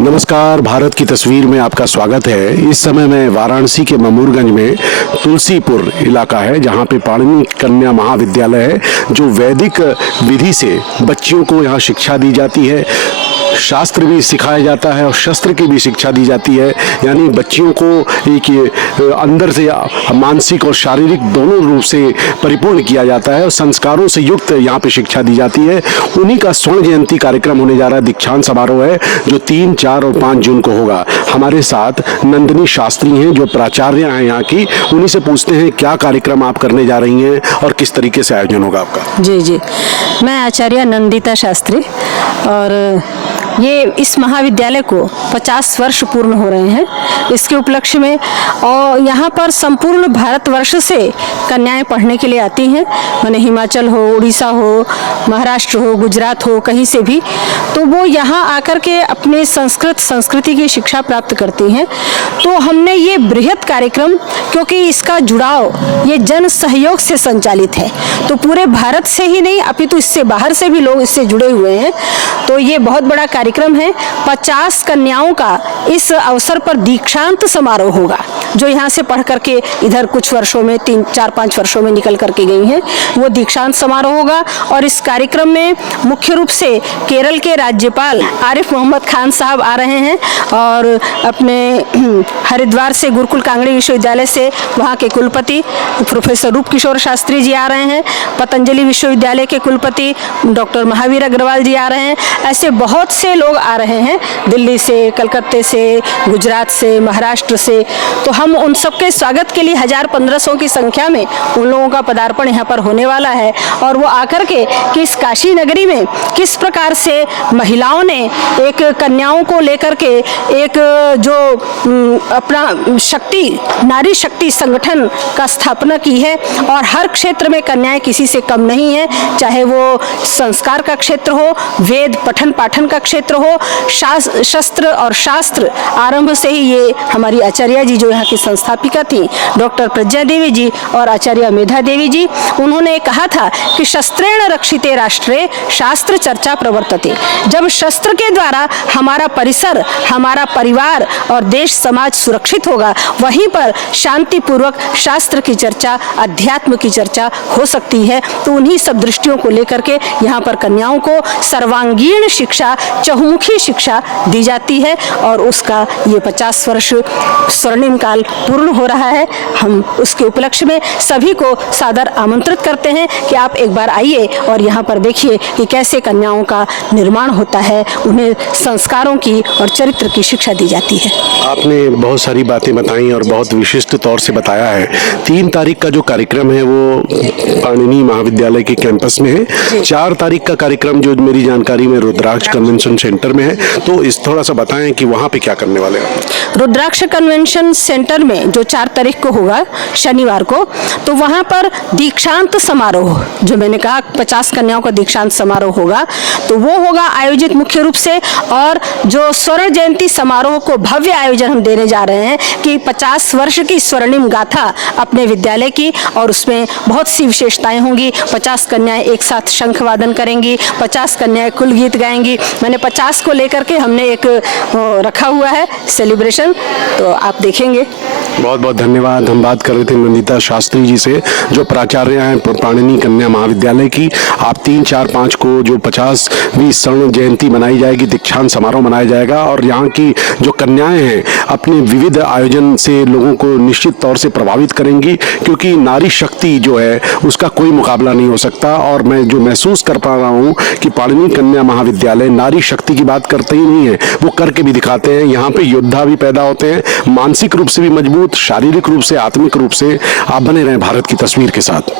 नमस्कार, भारत की तस्वीर में आपका स्वागत है। इस समय मैं वाराणसी के ममूरगंज में तुलसीपुर इलाका है, जहां पे पाणिनि कन्या महाविद्यालय है, जो वैदिक विधि से बच्चियों को यहां शिक्षा दी जाती है। शास्त्र भी सिखाया जाता है और शस्त्र की भी शिक्षा दी जाती है, यानी बच्चियों को एक अंदर से मानसिक और शारीरिक दोनों रूप से परिपूर्ण किया जाता है और संस्कारों से युक्त यहाँ पे शिक्षा दी जाती है। उन्हीं का स्वर्ण जयंती कार्यक्रम होने जा रहा है, दीक्षांत समारोह है, जो 3, 4 और 5 जून को होगा। हमारे साथ नंदिनी शास्त्री हैं, जो प्राचार्य हैं यहाँ की। उन्हीं से पूछते हैं क्या कार्यक्रम आप करने जा रही हैं और किस तरीके से आयोजन होगा आपका। जी, मैं आचार्य नंदिता शास्त्री, और ये इस महाविद्यालय को 50 वर्ष पूर्ण हो रहे हैं। इसके उपलक्ष्य में और यहाँ पर संपूर्ण भारतवर्ष से कन्याएं पढ़ने के लिए आती हैं, माने हिमाचल हो, उड़ीसा हो, महाराष्ट्र हो, गुजरात हो, कहीं से भी, तो वो यहाँ आकर के अपने संस्कृति की शिक्षा प्राप्त करती हैं। तो हमने ये बृहद कार्यक्रम, क्योंकि इसका जुड़ाव ये जन सहयोग से संचालित है, तो पूरे भारत से ही नहीं अपितु इससे बाहर से भी लोग इससे जुड़े हुए हैं। तो ये बहुत बड़ा कार्यक्रम है। 50 कन्याओं का इस अवसर पर दीक्षांत समारोह होगा, जो यहाँ से पढ़ करके इधर कुछ वर्षों में 3, 4, 5 वर्षों में निकल करके गई हैं, वो दीक्षांत समारोह होगा। और इस कार्यक्रम में मुख्य रूप से केरल के राज्यपाल आरिफ मोहम्मद खान साहब आ रहे हैं, और अपने हरिद्वार से गुरुकुल कांगड़ी विश्वविद्यालय से वहाँ के कुलपति प्रोफेसर रूप किशोर शास्त्री जी आ रहे हैं, पतंजलि विश्वविद्यालय के कुलपति डॉक्टर महावीर अग्रवाल जी आ रहे हैं। ऐसे बहुत से लोग आ रहे हैं, दिल्ली से, कलकत्ते से, गुजरात से, महाराष्ट्र से। तो हम उन सबके स्वागत के लिए 1000-1500 की संख्या में उन लोगों का पदार्पण यहाँ पर होने वाला है, और वो आकर के कि इस काशी नगरी में किस प्रकार से महिलाओं ने एक कन्याओं को लेकर के एक जो अपना शक्ति, नारी शक्ति संगठन का स्थापना की है, और हर क्षेत्र में कन्याएं किसी से कम नहीं है, चाहे वो संस्कार का क्षेत्र हो, वेद पठन पाठन का क्षेत्र हो, शस्त्र और शास्त्र आरंभ से ही। ये हमारी आचार्य जी जो यहाँ की संस्थापिका थी, डॉक्टर प्रज्ञा देवी जी और आचार्य मेधा देवी जी, उन्होंने कहा था कि शस्त्रेण रक्षिते राष्ट्रे शास्त्र चर्चा प्रवर्तते। जब शस्त्र के द्वारा हमारा परिसर, हमारा परिवार और देश समाज सुरक्षित होगा, वहीं पर शांति पूर्वक शास्त्र की चर्चा, अध्यात्म की चर्चा हो सकती है। तो उन्हीं सब दृष्टियों को लेकर के यहाँ पर कन्याओं को सर्वांगीण शिक्षा, चहुमुखी शिक्षा दी जाती है, और उसका ये 50 वर्ष स्वर्णिम काल पूर्ण हो रहा है। हम उसके उपलक्ष्य में सभी को सादर आमंत्रित करते हैं कि आप एक बार आइए और यहाँ पर देखिए कि कैसे कन्याओं का निर्माण होता है, उन्हें संस्कारों की और चरित्र की शिक्षा दी जाती है। आपने बहुत सारी बातें बताई और बहुत विशिष्ट तौर से बताया है। 3 तारीख का जो कार्यक्रम है वो पाणिनि महाविद्यालय के कैंपस में है। 4 तारीख का कार्यक्रम जो मेरी जानकारी में रुद्राक्ष कन्वेंशन सेंटर में है, तो इस थोड़ा सा बताएं कि वहाँ पे क्या करने वाले हैं। रुद्राक्ष कन्वेंशन सेंटर में जो 4 तारीख को होगा, शनिवार को, तो वहाँ पर दीक्षांत समारोह, जो मैंने कहा 50 कन्याओं का दीक्षांत समारोह होगा, तो वो होगा आयोजित मुख्य रूप से। और जो स्वर्ण जयंती समारोह को भव्य आयोजन हम देने जा रहे हैं कि 50 वर्ष की स्वर्णिम गाथा अपने विद्यालय की, और उसमें बहुत सी विशेषताएं होंगी। 50 कन्याएं एक साथ शंख वादन करेंगी, 50 कन्याएं कुल गीत गाएंगी। मैंने 50 को लेकर के हमने एक रखा हुआ है सेलिब्रेशन, तो आप देखेंगे। बहुत बहुत धन्यवाद। हम बात कर रहे थे नंदिता शास्त्री जी से, जो प्राचार्य हैं पाणिनि कन्या महाविद्यालय की। आप 3, 4, 5 को जो 50वीं स्वर्ण जयंती मनाई जाएगी, दीक्षांत समारोह मनाया जाएगा, और यहाँ की जो कन्याएं हैं अपने विविध आयोजन से लोगों को निश्चित तौर से प्रभावित करेंगी, क्योंकि नारी शक्ति जो है उसका कोई मुकाबला नहीं हो सकता। और मैं जो महसूस कर पा रहा हूँ कि पाणिनि कन्या महाविद्यालय नारी शक्ति की बात करते ही नहीं है, वो करके भी दिखाते हैं। यहाँ पे योद्धा भी पैदा होते हैं, मानसिक रूप से भी मजबूत, शारीरिक रूप से, आत्मिक रूप से। आप बने रहें भारत की तस्वीर के साथ।